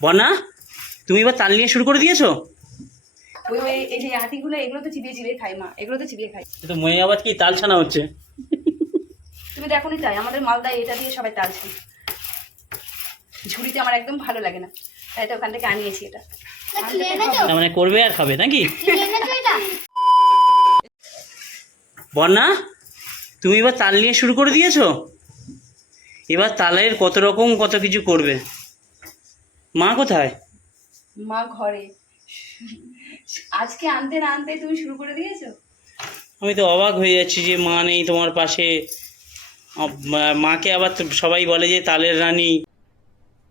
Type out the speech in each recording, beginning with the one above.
বর্ণা তুমি এবার তাল নিয়ে শুরু করে দিয়েছ? ওই ওই এই যে হাতিগুলো এগুলো তো চিবিয়ে চিবিয়ে খাই মা এগুলো তো চিবিয়ে খাই। তো ময়ে আবার কি তাল ছানা হচ্ছে? তুমি দেখো নি তাই আমাদের মালদায় এটা দিয়ে সবাই তালছি ঝুড়িতে আমার একদম ভালো লাগে না তাই তো ওখান থেকে আনিয়েছি এটা। মানে করবে আর খাবে নাকি? বর্ণা তুমি এবার তাল নিয়ে শুরু করে দিয়েছ? এবার তালের কত রকম কত কিছু করবে? মা কোথায়? মা ঘরে। আজকে আনতে না আনতে তুমি শুরু করে দিয়েছ? আমি তো অবাক হয়ে যাচ্ছি যে মা নেই তোমার পাশে। মাকে আবার সবাই বলে যে তালের রানী।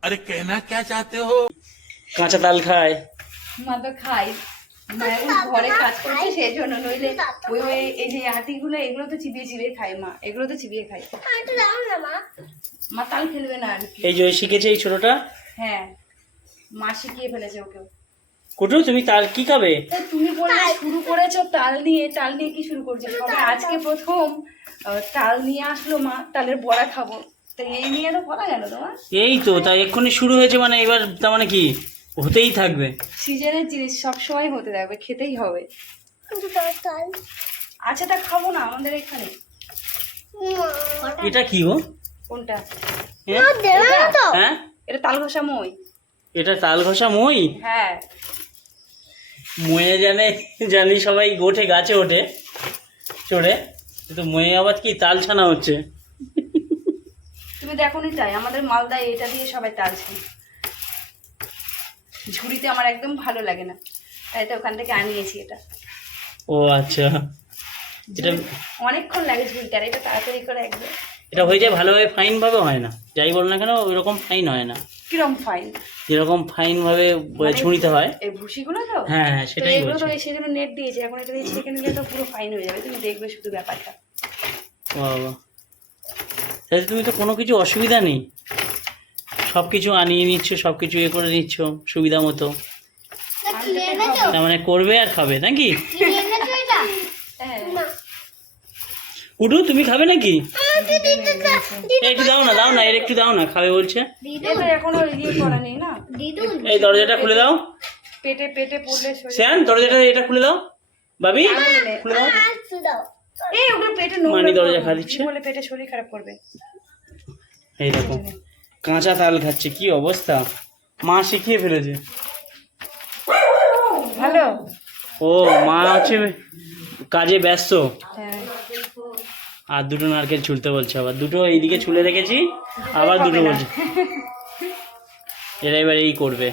আরে কেনা কে চাতে হো? কাঁচা তাল খায়। মা তো খায়। ঘরে কাজ করছে সেই জন্য নইলে ওই ওই এই যে আটিগুলো এগুলো তো চিবিয়ে চিবিয়ে খায় মা। এগুলো তো চিবিয়ে খায়। মা। তাল খেলবে না আর এই যে শিখেছে এই ছোটটা? হ্যাঁ। মা শিখিয়ে ফেলেছে ওকে। কুটু তুমি তাল কি খাবে? তুমি বললে শুরু করেছ তাল নিয়ে তাল নিয়ে কি শুরু করছ? সবাই আজকে প্রথম তাল নিয়ে আসলো মা তালের বড়া খাব। তো এই নিয়ে তো বলা গেল তোমার। এই তো তাই এক্ষুনি শুরু হয়েছে মানে এবার তার মানে কি? হতেই থাকবে। সিজনের জিনিস সবসময় হতে থাকবে খেতেই হবে। আচ্ছা তা খাব না আমাদের এখানে। এটা কি গো? কোনটা? হ্যাঁ? এটা? হ্যাঁ? এটা তাল ঘষা মই। এটা তাল ঘষা মই? হ্যাঁ। ময়ে জানে জানি সবাই গোঠে গাছে ওঠে চড়ে। কিন্তু ময়ে আবার কি তাল ছানা হচ্ছে? তুমি দেখো নি তাই আমাদের মালদায় এটা দিয়ে সবাই তালছে ঝুড়িতে আমার একদম ভালো লাগে না তাই তো ওখান থেকে আনিয়েছি এটা। ও আচ্ছা। এটা অনেকক্ষণ লাগে ঝুড়িটা এটা তাড়াতাড়ি করে একদম। এটা হয়ে যায় ভালোভাবে ফাইন ভাবে হয় না। যাই বল না কেন ওইরকম ফাইন হয় না। কিরম ফাইন যেরকম ফাইন ভাবে ছুঁড়িতে হয়। এই ভুসিগুলো তো? হ্যাঁ হ্যাঁ সেটাই এগুলো তো সেজন্য নেট দিয়েছে। এখন এটা দিয়ে ছেঁকে নিলে তো পুরো ফাইন হয়ে যাবে। তুমি দেখবে শুধু ব্যাপারটা। ও বাবা। তাহলে তুমি তো কোনো কিছু অসুবিধা নেই। সব কিছু আনিয়ে নিচ্ছ সব কিছু ইয়ে করে নিচ্ছ সুবিধা মতো। তার মানে করবে আর খাবে নাকি হ্যাঁ কুটু তুমি খাবে নাকি? একটু দাও না দাও না এর একটু দাও না খাবে বলছে। এ তো এখনও ইয়ে করা নেই না। এই দরজাটা খুলে দাও। পেটে পেটে পড়লে শ্যান দরজাটা এটা খুলে দাও। বাবি খুলে দাও। এই ওগুলো পেটে মানি দরজা। খা দিচ্ছে। বলে পেটে শরীর খারাপ করবে। এই দেখো কাঁচা তাল খাচ্ছে কি অবস্থা? মা শিখিয়ে ফেলেছে। ভালো? ও মা হচ্ছে কাজে ব্যস্ত। হ্যাঁ। আর দুটো নারকেল ছুলতে বলছে আবার। দুটো এইদিকে ছুলে রেখেছি আবার দুটো বলছে। এরা এবার এই করবে।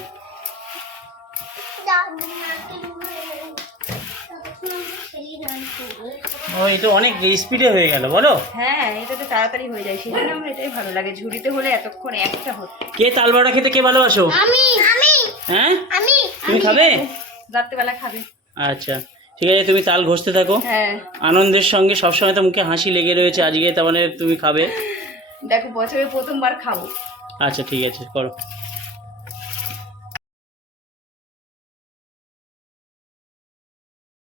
ও এটা অনেক স্পিডে হয়ে গেল বলো। হ্যাঁ এটা তো তাড়াতাড়ি হয়ে যায় সেই জন্য আমার এটাই ভালো লাগে। ঝুড়িতে হলে এতক্ষণ একটা হতো। কে তাল বড়া খেতে কে ভালোবাসো? আমি আমি হ্যাঁ? আমি তুমি খাবে? রাত্রেবেলা খাবে। আচ্ছা। ঠিক আছে তুমি তাল ঘষতে থাকো। হ্যাঁ। আনন্দের সঙ্গে সবসময় তো মুখে হাসি লেগে রয়েছে আজকে তার মানে তুমি খাবে। দেখো বছরে প্রথমবার খাব। আচ্ছা ঠিক আছে করো।